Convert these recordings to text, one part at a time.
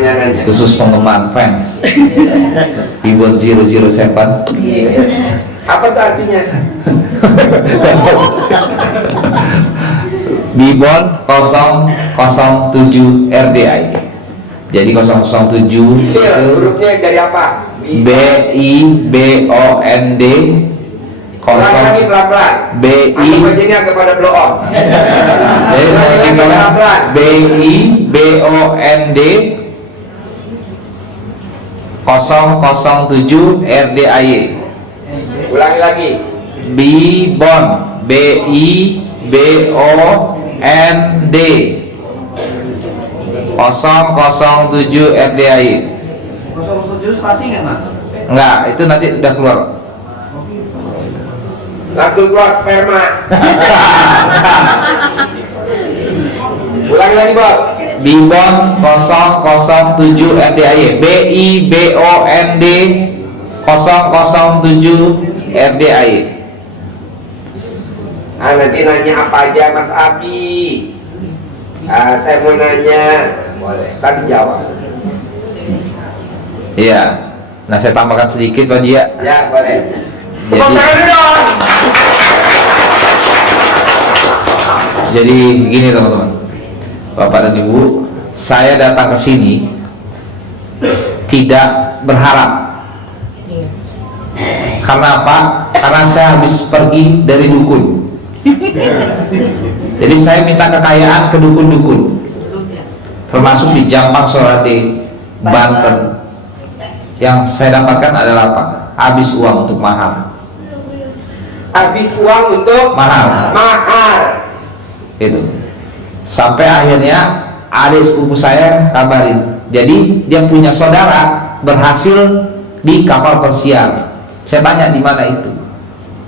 nanya. Khusus penggemar fans Bibon 007. Apa tuh artinya? Bibon 007 RDI. Jadi 007 Iya, itu hurufnya dari apa? BIBOND Ulang lagi pelan-pelan. Atau ini agak pada blow on. BIBOND 007 RDI. Ulangi lagi. Bibon BIBOND 007 RDI. 007 spasi nggak mas? Enggak, itu nanti udah keluar. Langsung keluar sperma. Ulangi lagi bos. Bibon 007 RDI. BIBOND 007 RDI. Nanti nanya apa aja Mas Abi. Saya mau nanya. Boleh. Tadi jawab. Iya. Nah, saya tambahkan sedikit Pak Jia. Ya boleh. Jadi- Tepuk tangan dulu dong. Jadi gini teman-teman, Bapak dan Ibu, saya datang ke sini tidak berharap. Karena apa? Karena saya habis pergi dari dukun. Jadi saya minta kekayaan ke dukun-dukun, termasuk di Jampang, Sorade, Banten. Yang saya dapatkan adalah apa? Habis uang untuk mahar. Habis uang untuk Mahar. mahar. Itu sampai akhirnya adik sepupu saya kabarin, jadi dia punya saudara berhasil di kapal pesiar. Saya tanya di mana itu,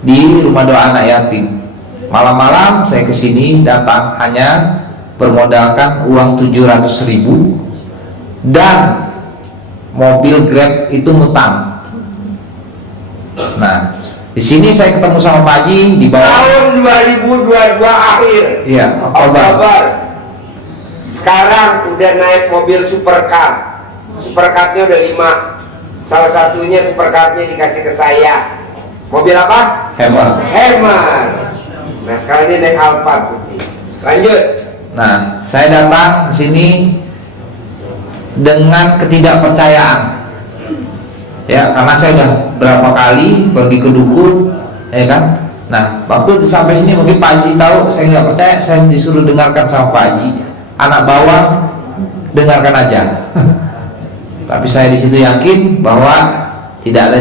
di rumah doa anak yatim. Malam-malam saya kesini datang hanya bermodalkan uang 700.000 dan mobil Grab itu ngutang. Nah, di sini saya ketemu sama Pak Haji di bawah Tahun 2022 akhir. Iya, Oktober. Sekarang udah naik mobil supercar. Supercarnya udah 5. Salah satunya supercarnya dikasih ke saya. Mobil apa? Hammer. Hammer. Nah sekarang ini naik Alphard putih. Lanjut. Nah, saya datang ke sini dengan ketidakpercayaan. Ya, karena saya udah berapa kali pergi ke dukun, ya kan. Nah, waktu sampai sini mungkin Pak Haji tahu, saya nggak percaya, saya disuruh dengarkan sama Pak Haji. Anak bawang, dengarkan aja. Tapi saya di situ yakin bahwa tidak ada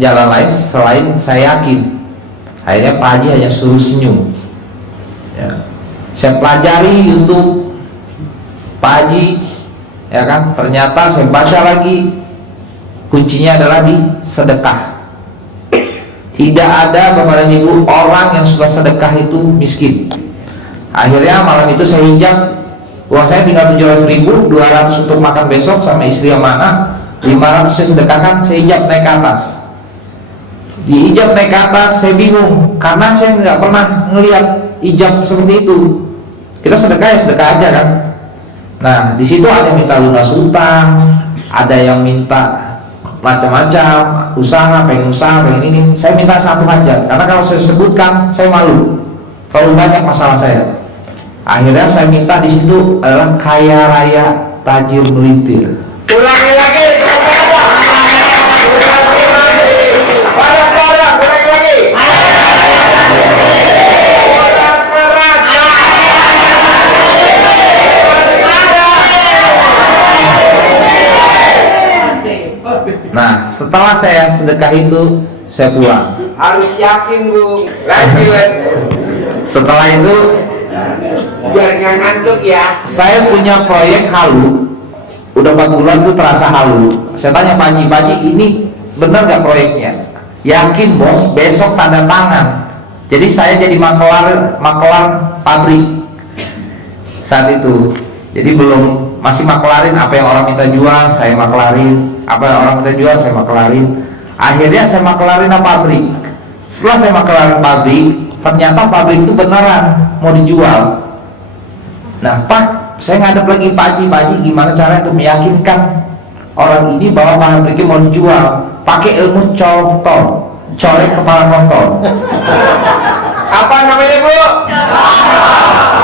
jalan lain selain saya yakin. Akhirnya Pak Haji hanya suruh senyum. Ya. Saya pelajari YouTube Pak Haji, ya kan. Ternyata saya baca lagi, kuncinya adalah di sedekah. Tidak ada Bapak dan Ibu orang yang sudah sedekah itu miskin. Akhirnya malam itu saya hijab, uang saya tinggal 700.000, 200 untuk makan besok sama istri yang mana, 500 saya sedekahkan, saya hijab naik ke atas. Di hijab naik ke atas saya bingung karena saya nggak pernah ngelihat hijab seperti itu. Kita sedekah ya sedekah aja kan. Nah, di situ ada yang minta lunas utang, ada yang minta macam-macam usaha, pengen ini. Saya minta satu hajat karena kalau saya sebutkan saya malu, terlalu banyak masalah saya. Akhirnya saya minta di situ adalah kaya raya tajir melintir. Ulangi lagi. Ulangi lagi. Nah, setelah saya sedekah itu saya pulang. Harus yakin Bu. Lanjut. Setelah itu Biar nggak ngantuk ya. saya punya proyek halu, udah 4 bulan tuh terasa halu. Saya tanya Pak Haji, ini benar gak proyeknya? Yakin bos, besok tanda tangan. Jadi saya jadi makelar pabrik saat itu. Jadi masih makelarin apa yang orang minta jual, saya makelarin. Apa yang orang minta jual, saya makelarin. Akhirnya saya makelarin pabrik. Setelah saya makelarin pabrik, ternyata pabrik itu beneran mau dijual. Nah, Pak, saya ngadep lagi Pak Haji, gimana cara untuk meyakinkan orang ini bahwa bahan berikut mau dijual? Pakai ilmu colek kepala kontol. Apa namanya Bu?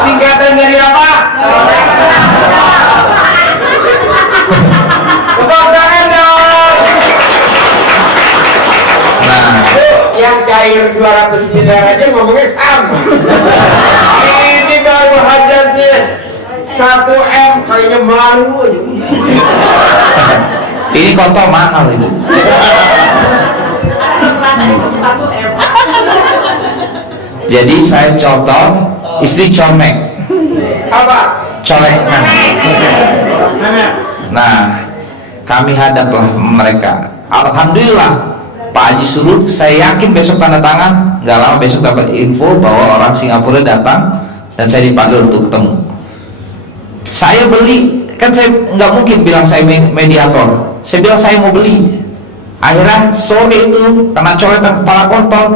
Singkatan dari apa? Tepuk tangan dong. Nah, Bu, yang cair 200 miliar aja ngomongnya sama. Ini baru hajatnya 1 M, kayaknya malu aja. ini kontol mahal Ibu. Jadi saya contoh, istri comek, Apa? colek. Nah, kami hadaplah mereka. Alhamdulillah, Pak Haji suruh, saya yakin besok tanda tangan. Gak lama besok dapat info bahwa orang Singapura datang dan saya dipanggil untuk ketemu. Saya beli, kan saya nggak mungkin bilang saya mediator. Saya bilang saya mau beli. Akhirnya sore itu karena coretan kepala kontol,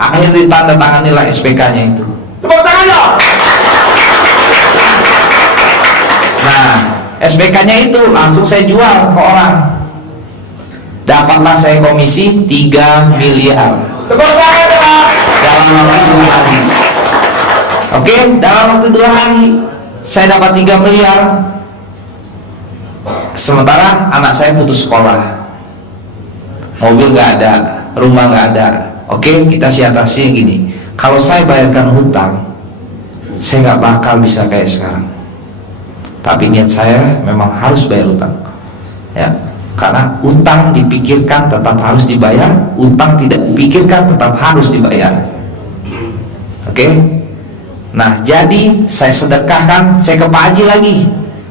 akhirnya ditandatangani SPK-nya itu. Tepuk tangan dong. Nah, SPK-nya itu langsung saya jual ke orang. Dapatlah saya komisi 3 miliar Tepuk tangan dong. dalam waktu 2 hari. Oke, dalam waktu 2 hari saya dapat 3 miliar. Sementara anak saya putus sekolah, mobil nggak ada, rumah nggak ada. Oke, kita siasatnya gini. Kalau saya bayarkan hutang, saya nggak bakal bisa kayak sekarang. Tapi niat saya memang harus bayar hutang, ya. Karena utang dipikirkan tetap harus dibayar, utang tidak dipikirkan tetap harus dibayar. Oke. Nah, jadi saya sedekahkan, saya ke Pak Haji lagi.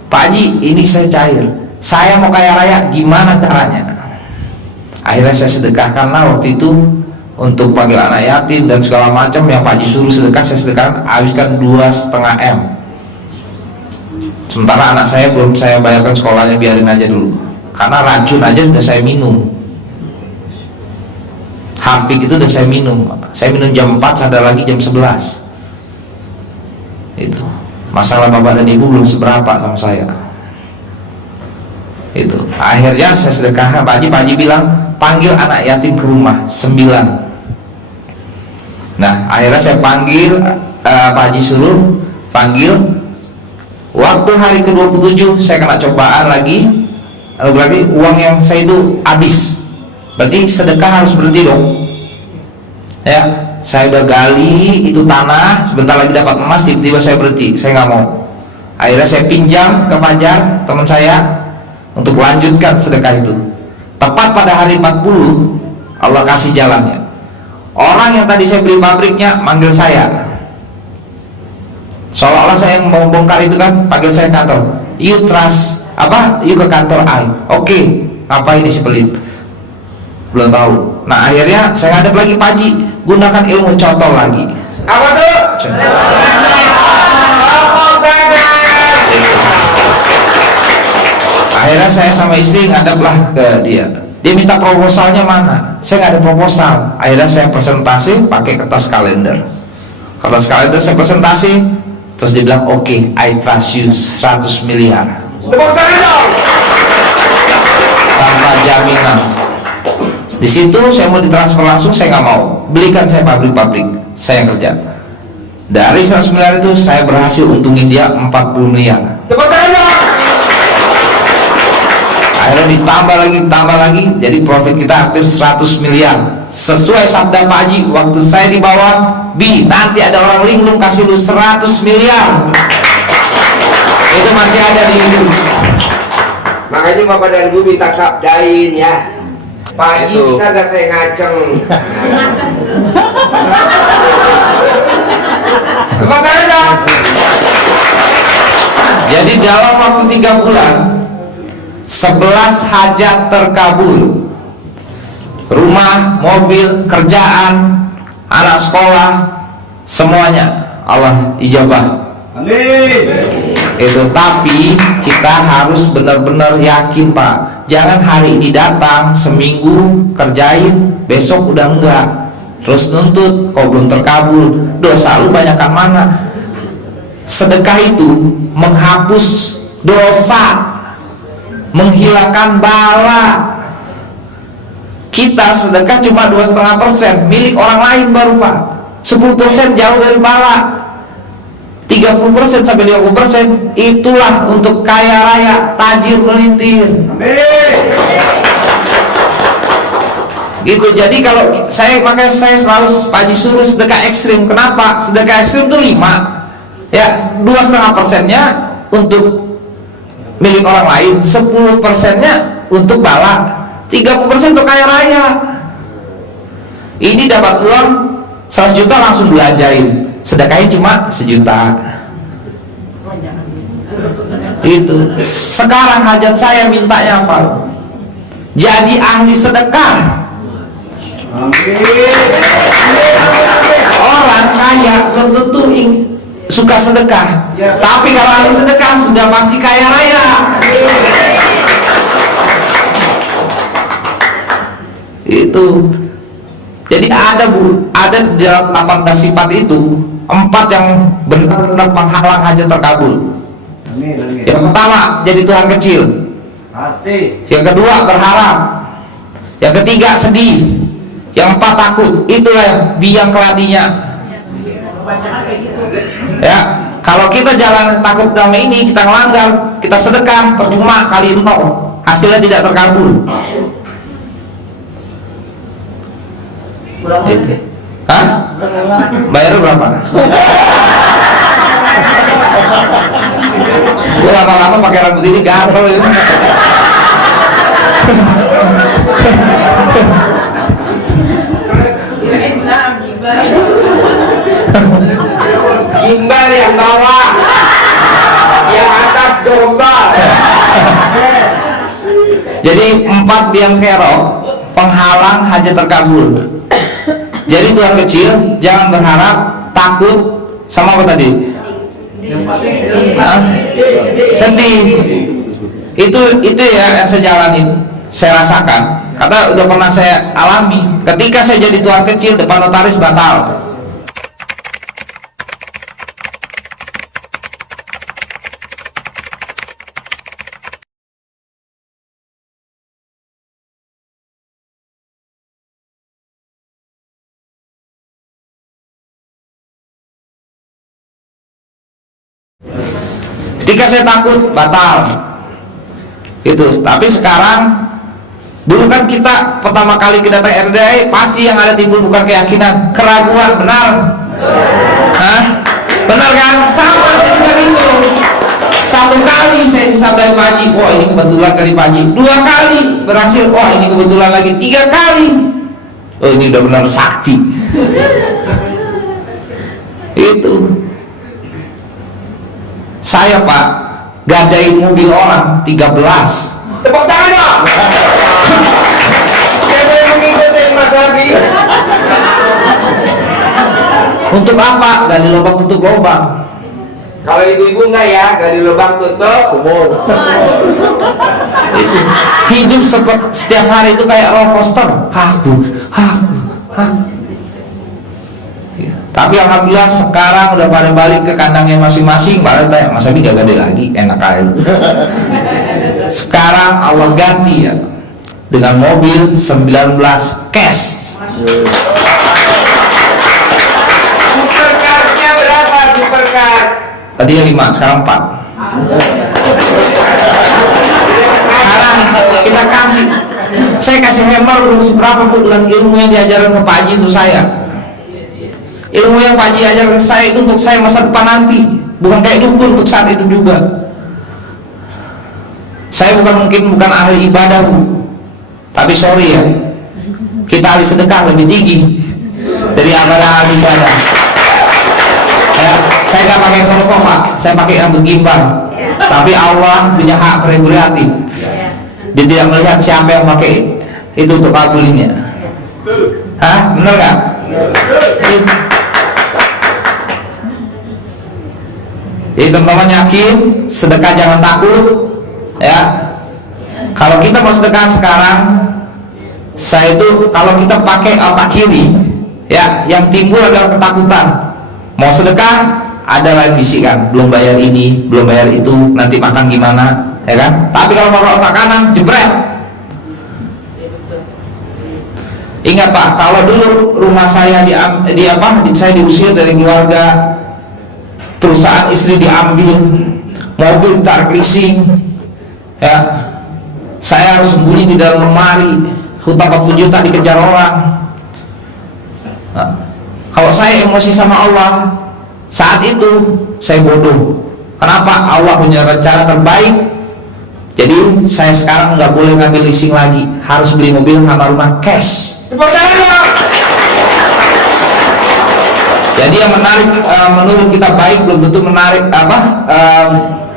Pak Haji, ini saya cair. Saya mau kaya raya, gimana caranya? Akhirnya saya sedekahkanlah waktu itu untuk panggil anak yatim dan segala macam yang Pak Haji suruh sedekah, saya sedekahkan, habiskan 2,5 M. Sementara anak saya belum saya bayarkan sekolahnya, biarin aja dulu. Karena racun aja sudah saya minum. Hafik itu udah saya minum. Saya minum jam 4, sadar lagi jam 11. Itu. Masalah bapak dan ibu belum seberapa sama saya. Itu. Akhirnya saya sedekahkan Pak Haji bilang, panggil anak yatim ke rumah 9. Nah, akhirnya saya panggil, Pak Haji suruh panggil. Waktu hari ke-27 saya kena cobaan lagi. Berarti uang yang saya itu habis. Berarti sedekah harus berhenti dong. Ya, saya udah gali itu tanah, sebentar lagi dapat emas, tiba-tiba saya berhenti. Saya nggak mau. Akhirnya saya pinjam ke Fajar, teman saya, untuk lanjutkan sedekah itu. Tepat pada hari 40, Allah kasih jalannya. Orang yang tadi saya beli pabriknya manggil saya. Seolah-olah saya yang mau bongkar itu kan, panggil saya kantor. You trust apa? You ke kantor I. Oke, apa ini si pelit? Belum tahu. Nah, akhirnya saya ngadep lagi Pak Haji, gunakan ilmu cotol lagi. Apa tuh? Akhirnya saya sama istri ngadeplah ke dia. Dia minta proposalnya mana? Saya nggak ada proposal. Akhirnya saya presentasi pakai kertas kalender. Kertas kalender saya presentasi, terus dia bilang, oke, I trust you 100 miliar. Tepuk tangan dong. Tanpa jaminan. Di situ saya mau ditransfer langsung, saya nggak mau. Belikan saya pabrik-pabrik, saya yang kerja. Dari 100 miliar itu saya berhasil untungin dia 40 miliar. Tepuk tangan dong. Akhirnya ditambah lagi, jadi profit kita hampir 100 miliar. Sesuai sabda Pak Haji, waktu saya di bawah, nanti ada orang linglung kasih lu 100 miliar. Itu masih ada di hidup. Makanya Bapak dan Ibu minta sabdain ya. Pagi Itu. bisa gak saya ngaceng? Tepuk tangan dong. Jadi dalam waktu 3 bulan 11 hajat terkabul. Rumah, mobil, kerjaan, anak sekolah, semuanya Allah ijabah. Amin. Itu, tapi kita harus benar-benar yakin Pak. Jangan hari ini datang, seminggu kerjain, besok udah enggak, terus nuntut, kok belum terkabul, dosa lu banyakan mana? sedekah itu menghapus dosa, menghilangkan bala. Kita sedekah cuma 2,5%, milik orang lain baru Pak. 10% jauh dari bala. 30% sampai 50% itulah untuk kaya raya, tajir melintir. Gitu. Jadi kalau makanya saya selalu Pak Haji suruh sedekah ekstrim. Kenapa? Sedekah ekstrim itu 5. Ya, 2,5%-nya untuk milik orang lain, 10%-nya untuk bala, 30% untuk kaya raya. Ini dapat uang 100 juta langsung belanjain, sedekahnya cuma 1 juta. Itu. Sekarang hajat saya mintanya apa? Jadi ahli sedekah. Orang kaya belum tentu suka sedekah, tapi kalau ahli sedekah sudah pasti kaya raya. Itu. Jadi ada di dalam 18 sifat itu 4 yang benar-benar penghalang hajat terkabul. Yang pertama, jadi Tuhan kecil. Pasti. Yang kedua, berharap. Yang ketiga, sedih. Yang 4, takut. Itulah biang keladinya. Ya, kalau kita jalan takut sama ini, kita melanggar, kita sedekah, percuma kali 0, hasilnya tidak terkabul. Itu. Hah? Bayar berapa? Gue lama-lama pakai rambut ini gatel ya. Gimbal yang bawah, yang atas domba. Jadi 4 biang kerok penghalang hajat terkabul. Jadi Tuhan kecil, jangan berharap, takut, sama apa tadi? Sedih. Itu ya yang saya jalanin, saya rasakan. Karena udah pernah saya alami. Ketika saya jadi Tuhan kecil depan notaris batal. Ketika saya takut, batal. Itu. Tapi sekarang, dulu kan kita pertama kali kita datang RDI, pasti yang ada timbul bukan keyakinan, keraguan. Benar? Hah? Benar kan? Sama saya juga itu. 1 kali saya disampaikan Pak Haji, wah ini kebetulan kali Pak Haji. 2 kali berhasil, wah ini kebetulan lagi. 3 kali, oh ini udah benar sakti. Itu. Saya Pak gadain mobil orang 13. Tepuk tangan dong. Siapa yang mengikuti Mas Abi? Untuk apa? Gali lubang tutup lubang. Kalau ibu-ibu enggak ya, gali lubang tutup sumur. Itu. Hidup setiap hari itu kayak roller coaster. Aku. Tapi alhamdulillah sekarang udah pada balik ke kandangnya masing-masing. Baru tanya, Mas Abi gak gede lagi, enak aja. Sekarang Allah ganti ya dengan mobil 19 cash. Supercar-nya berapa supercar? Tadi 5, sekarang 4. Sekarang kita kasih, saya kasih hammer belum seberapa Bu dengan ilmu yang diajarkan ke Pak Haji untuk saya. Ilmu yang Pak Haji ajar ke saya itu untuk saya masa depan nanti, bukan kayak dukun untuk saat itu juga. Saya bukan ahli ibadah Bu, tapi sorry ya, kita ahli sedekah lebih tinggi dari ahli ibadah. Ya, saya nggak pakai songkok Pak, saya pakai rambut gimbal. Tapi Allah punya hak prerogatif. Dia tidak melihat siapa yang pakai itu untuk kabulinnya. Hah, bener nggak? Jadi teman-teman yakin, sedekah jangan takut ya. Kalau kita mau sedekah sekarang, saya itu kalau kita pakai otak kiri ya, yang timbul adalah ketakutan. Mau sedekah ada lagi bisikan, belum bayar ini, belum bayar itu, nanti makan gimana, ya kan? Tapi kalau bapak otak kanan, jebret. Ingat Pak, kalau dulu rumah saya saya diusir dari keluarga, perusahaan istri diambil, mobil ditarik leasing, ya, saya harus sembunyi di dalam lemari, hutang 40 juta dikejar orang. Nah, kalau saya emosi sama Allah, saat itu saya bodoh. Kenapa? Allah punya rencana terbaik. Jadi saya sekarang nggak boleh ngambil leasing lagi, harus beli mobil sama rumah cash. Jadi yang menarik menurut kita baik belum tentu menarik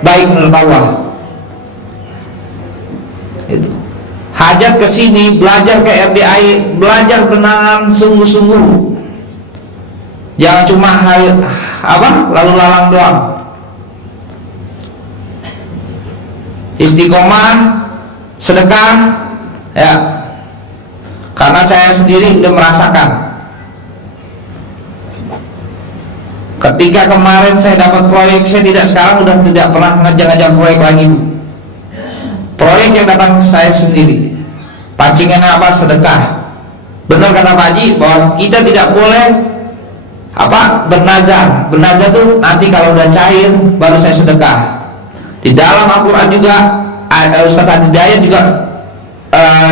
baik menurut Allah. Itu. Hajat ke sini, belajar ke RDI, belajar dengan sungguh-sungguh. Jangan cuma lalu lalang doang. Istiqomah, sedekah, ya. Karena saya sendiri udah merasakan. Ketika kemarin saya dapat proyek, saya sekarang udah tidak pernah ngejar-ngejar proyek lagi. Proyek yang datang ke saya sendiri. Pancingannya apa? Sedekah. Benar kata Pak Haji bahwa kita tidak boleh bernazar. Bernazar tuh nanti kalau udah cair baru saya sedekah. Di dalam Al-Quran juga Ustaz Hidayat juga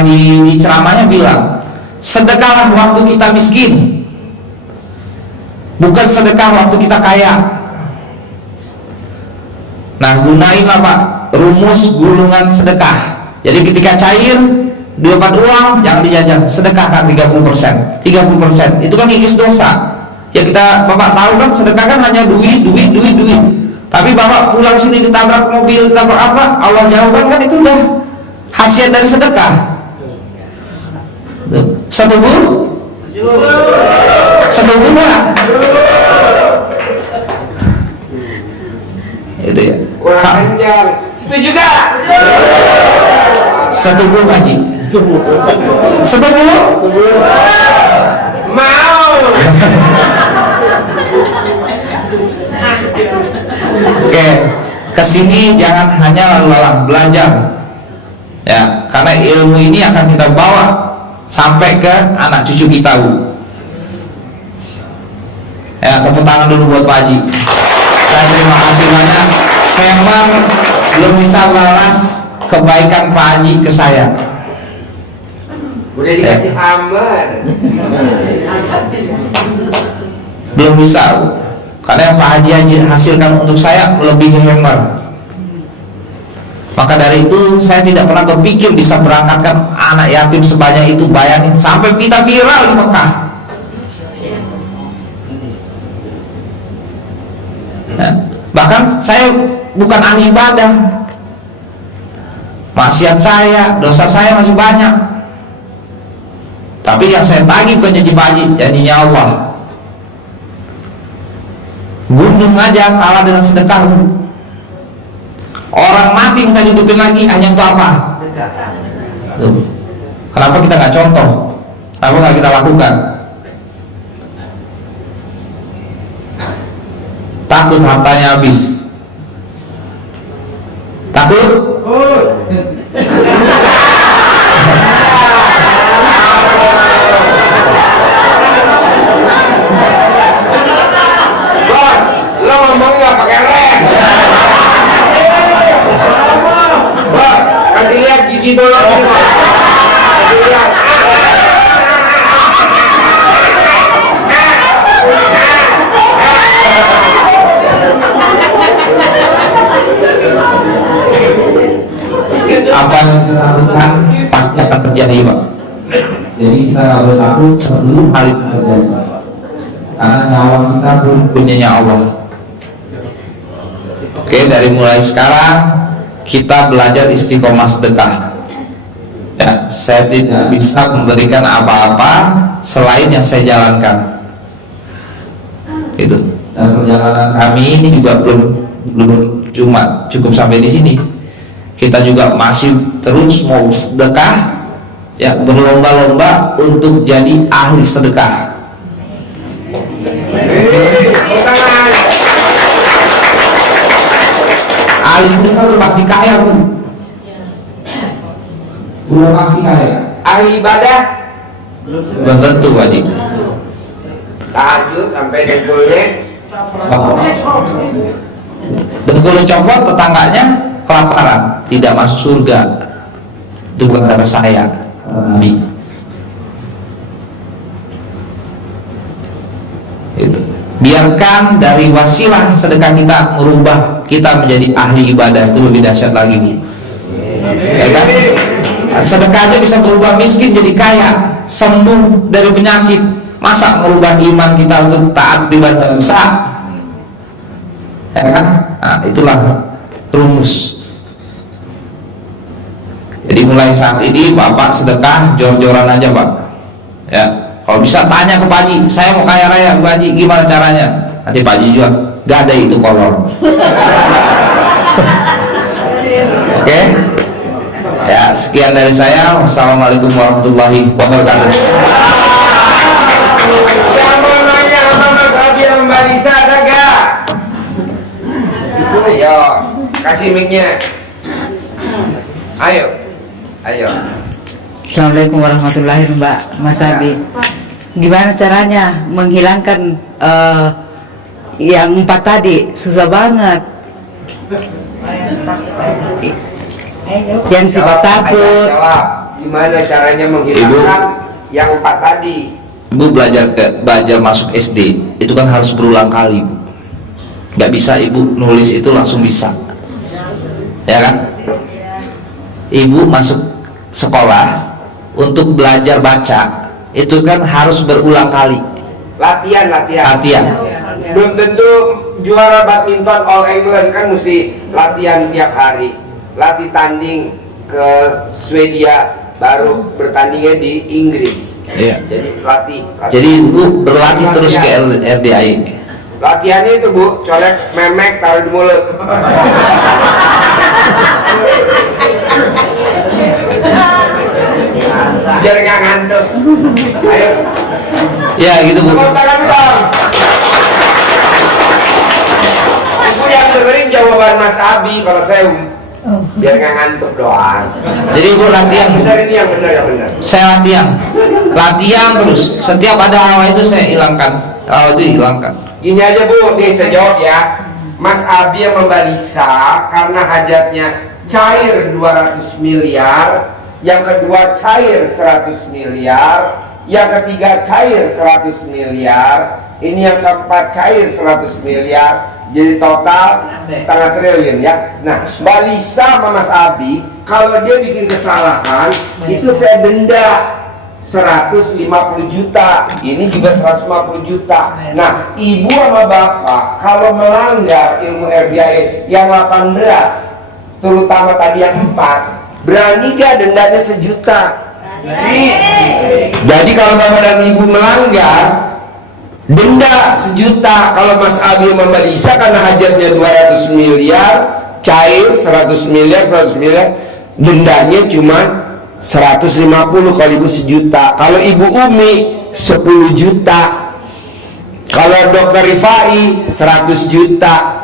di ceramahnya bilang, sedekahlah waktu kita miskin, bukan sedekah waktu kita kaya. Nah, gunainlah Pak rumus gulungan sedekah. Jadi ketika cair dapat uang, jangan dijajan, sedekahkan 30%. 30% itu kan kikis dosa. Ya Bapak tahu kan sedekah kan hanya duit. Tapi Bapak pulang sini ditabrak mobil, ditabrak apa, Allah jauhkan, kan itu udah khasiat dari sedekah. Setuju? Setuju nggak? Itu ya. Kurang kencang. Setuju gak? Setuju Pak Haji? Setuju? Mau. Oke, kesini jangan hanya lalu-lalang, belajar. Ya, karena ilmu ini akan kita bawa sampai ke anak cucu kita, Bu. Ya, tepuk tangan dulu buat Pak Haji. Saya terima kasih banyak. Memang belum bisa balas kebaikan Pak Haji ke saya. Udah dikasih hammer. Belum bisa, Bu. Karena yang Pak Haji hasilkan untuk saya melebihi hammer. Maka dari itu saya tidak pernah berpikir bisa berangkatkan anak yatim sebanyak itu. Bayangin, sampai kita viral di Mekah. Ya. Bahkan saya bukan ahli ibadah, maksiat saya, dosa saya masih banyak. Tapi yang saya tagih bukan janji Pak Haji, janjinya Allah. Gunung aja kalah dengan sedekah. Orang mati minta hidupin lagi hanya untuk apa? Tuh. Kenapa kita nggak contoh? Kenapa nggak kita lakukan? Takut hartanya habis. Takut? Bos, lo ngomong nggak pakai rem. Bos, kasih lihat gigi dulu. Kasih lihat. Apa yang kita lakukan pasti akan terjadi, Pak. Jadi kita nggak boleh takut sebelum hal itu terjadi, karena nyawa kita pun punyanya Allah. Oke, dari mulai sekarang kita belajar istiqomah sedekah. Ya, saya tidak bisa memberikan apa-apa selain yang saya jalankan. Itu. Dan perjalanan kami ini juga belum cuma cukup sampai di sini. Kita juga masih terus mau sedekah, ya, berlomba-lomba untuk jadi ahli sedekah. ahli sedekah udah pasti kaya, Bu. Udah pasti kaya. Ahli ibadah Belum tentu, Pak Haji. tahajud sampai dengkulnya Dengkulnya copot, tetangganya kelaparan, tidak masuk surga. Itu kata saya, Nabi. Itu. Biarkan dari wasilah sedekah kita merubah kita menjadi ahli ibadah, itu lebih dahsyat lagi, Bu. Ya kan? Sedekah aja bisa berubah miskin jadi kaya, sembuh dari penyakit. Masa merubah iman kita untuk taat beribadah bisa? Ya kan? Nah, itulah rumus. Jadi mulai saat ini Bapak sedekah jor-joran aja, Pak. Ya, kalau bisa tanya ke Pak Haji, saya mau kaya raya, Pak Haji, gimana caranya? Nanti Pak Haji juga, gak ada itu kolor. Oke? Ya, sekian dari saya. Wassalamualaikum warahmatullahi wabarakatuh. yang mau nanya sama Mas Abi yang Mbak Lisa ada gak? Ayo, kasih mic-nya. Ayo. Assalamualaikum warahmatullahi wabarakatuh, Mas Abi. Gimana caranya menghilangkan yang 4 tadi? Susah banget. Yang sifat takut. Jawab. Gimana caranya menghilangkan yang 4 tadi? Ibu belajar masuk SD itu kan harus berulang kali, Bu. Nggak bisa Ibu nulis itu langsung bisa, ya kan? Ibu masuk sekolah untuk belajar baca itu kan harus berulang kali. Latihan. Belum tentu juara badminton All England kan mesti latihan tiap hari. Latih tanding ke Swedia, baru bertandingnya di Inggris. Iya. Jadi latih. Jadi Ibu berlatih terus ke RDI. Latihannya itu, Bu, colek memek taruh di mulut. Biar nggak ngantuk. Ayo. Ya gitu, Bu. Tepuk tangan dong. Ibu yang dengerin jawaban Mas Abi, kalau saya biar nggak ngantuk doang. Jadi Ibu latihan, Bu. Bener ini yang bener. Saya latihan terus. Setiap ada hawa itu saya hilangkan. Hawa itu hilangkan. Gini aja, Bu, nih saya jawab ya. Mas Abi yang Mbak Lisa karena hajatnya cair 200 miliar, yang kedua cair 100 miliar, yang ketiga cair 100 miliar, ini yang keempat cair 100 miliar, jadi total setengah triliun ya. Nah, Mbak Lisa sama Mas Abi kalau dia bikin kesalahan itu saya denda 150 juta, ini juga 150 juta. Nah, ibu sama bapak kalau melanggar ilmu RBI yang 18, terutama tadi yang 4, berani gak dendanya 1 juta? Jadi kalau bapak dan ibu melanggar, denda 1 juta. Kalau Mas Abi sama Mbak Lisa karena hajatnya 200 miliar, cair 100 miliar, dendanya cuma 150. Kalau ibu 1 juta, kalau ibu Umi 10 juta, kalau dokter Rifai 100 juta.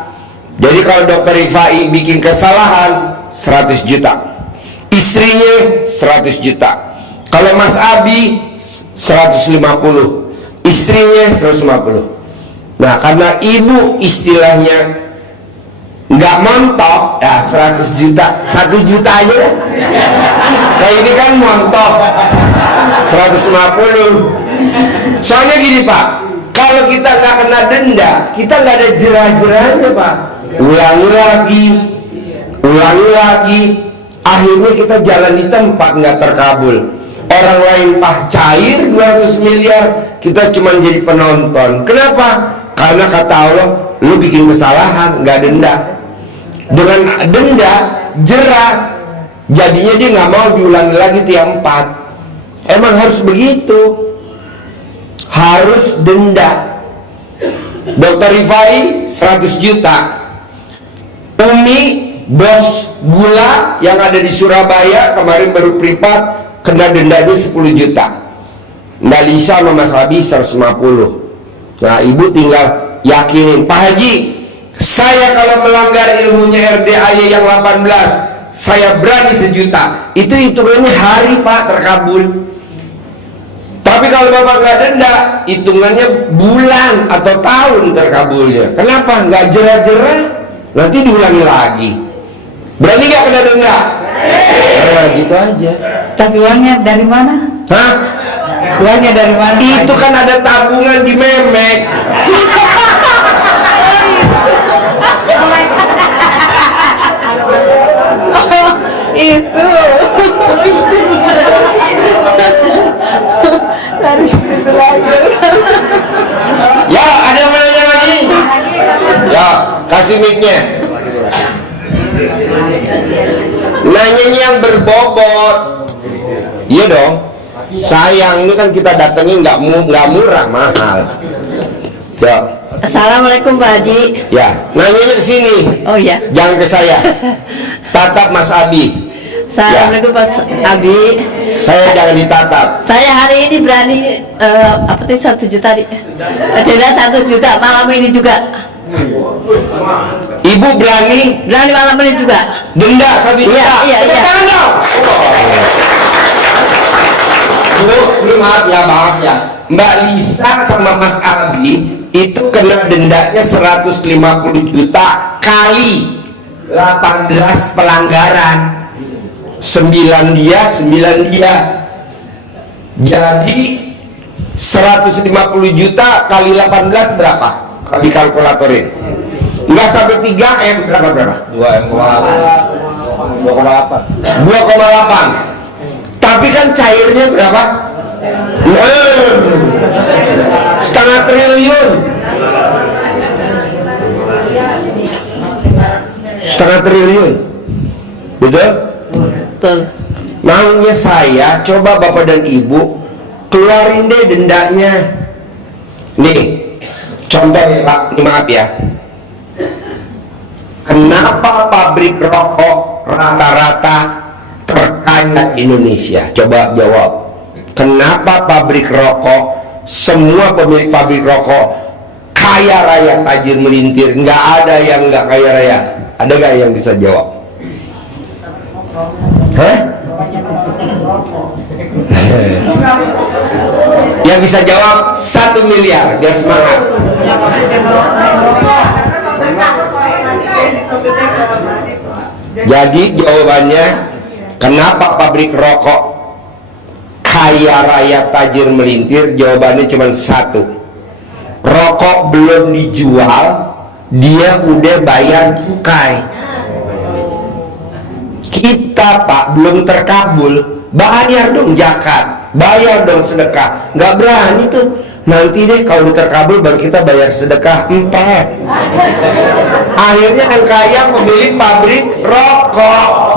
Jadi kalau dokter Rifai bikin kesalahan 100 juta, istrinya 100 juta. Kalau Mas Abi 150, istrinya 150. Nah, karena ibu istilahnya nggak montok, ya 100 juta, 1 juta aja lah. Kayak ini kan montok 150. Soalnya gini, Pak, kalau kita nggak kena denda, kita nggak ada jerah-jerahnya, Pak. Ulangi lagi, akhirnya kita jalan di tempat nggak terkabul. Orang lain cair 200 miliar, kita cuma jadi penonton. Kenapa? Karena kata Allah, lu bikin kesalahan nggak denda. Dengan denda, jerah, jadinya dia nggak mau diulangi lagi tiap 4. Emang harus begitu, harus denda. Dokter Rifai 100 juta, Umi bos gula yang ada di Surabaya kemarin baru privat kena dendanya 10 juta. Mbak Lisa sama Mas Abi 150. Nah, ibu tinggal yakinin, Pak Haji Saya kalau melanggar ilmunya RDAY yang 18, saya berani 1 juta. Itu hitungannya hari Pak terkabul. Tapi kalau Bapak nggak denda, hitungannya bulan atau tahun terkabulnya. Kenapa? Nggak jera-jera, nanti diulangi lagi. Berani nggak kena denda? Nah, gitu aja. Tapi uangnya dari mana? Hah? Uangnya dari mana? Itu kan ada tabungan di Memek. Itu. Dari situ lagi. Ya, ada yang menanya lagi? Ya, kasih mic-nya. Nanyanya yang berbobot. Iya dong. Sayang, ini kan kita datengin nggak murah, mahal. Ya. Assalamualaikum Pak Haji. Ya, nanyanya ke sini. Oh ya. Jangan ke saya. Tatap Mas Abi. Assalamualaikum Pak Abi. Saya jangan ditatap. Saya hari ini berani apa tadi 1 juta di. Denda 1 juta malam ini juga. Ibu berani Berani malam ini juga. denda 1 juta. Iya, Tepuk iya. tangan dong. Bu, maaf ya. Mbak Lisa sama Mas Abi itu kena dendanya 150 juta kali 18 pelanggaran. 9 dia. Jadi 150 juta kali 18 berapa? Kalau dikalkulatorin. Enggak sampai 3 M, berapa? 2,8. Tapi kan cairnya berapa? Setengah triliun. Setengah triliun. Betul? Betul. Maunya saya, coba Bapak dan Ibu keluarin deh dendanya. Nih, contoh ya Pak, ini maaf ya. Kenapa pabrik rokok rata-rata terkaya di Indonesia? Coba jawab. Kenapa pabrik rokok, semua pemilik pabrik rokok kaya raya, tajir melintir, nggak ada yang nggak kaya raya? Ada nggak yang bisa jawab? Hah? Yang bisa jawab 1 miliar, biar semangat. Jadi jawabannya, kenapa pabrik rokok kaya raya tajir melintir? Jawabannya cuma 1. Rokok belum dijual, dia udah bayar cukai. Kita Pak belum terkabul, bayar dong zakat, bayar dong sedekah. Nggak berani tuh. Nanti deh kalau udah terkabul baru kita bayar sedekah 4. Akhirnya yang kaya pemilik pabrik rokok.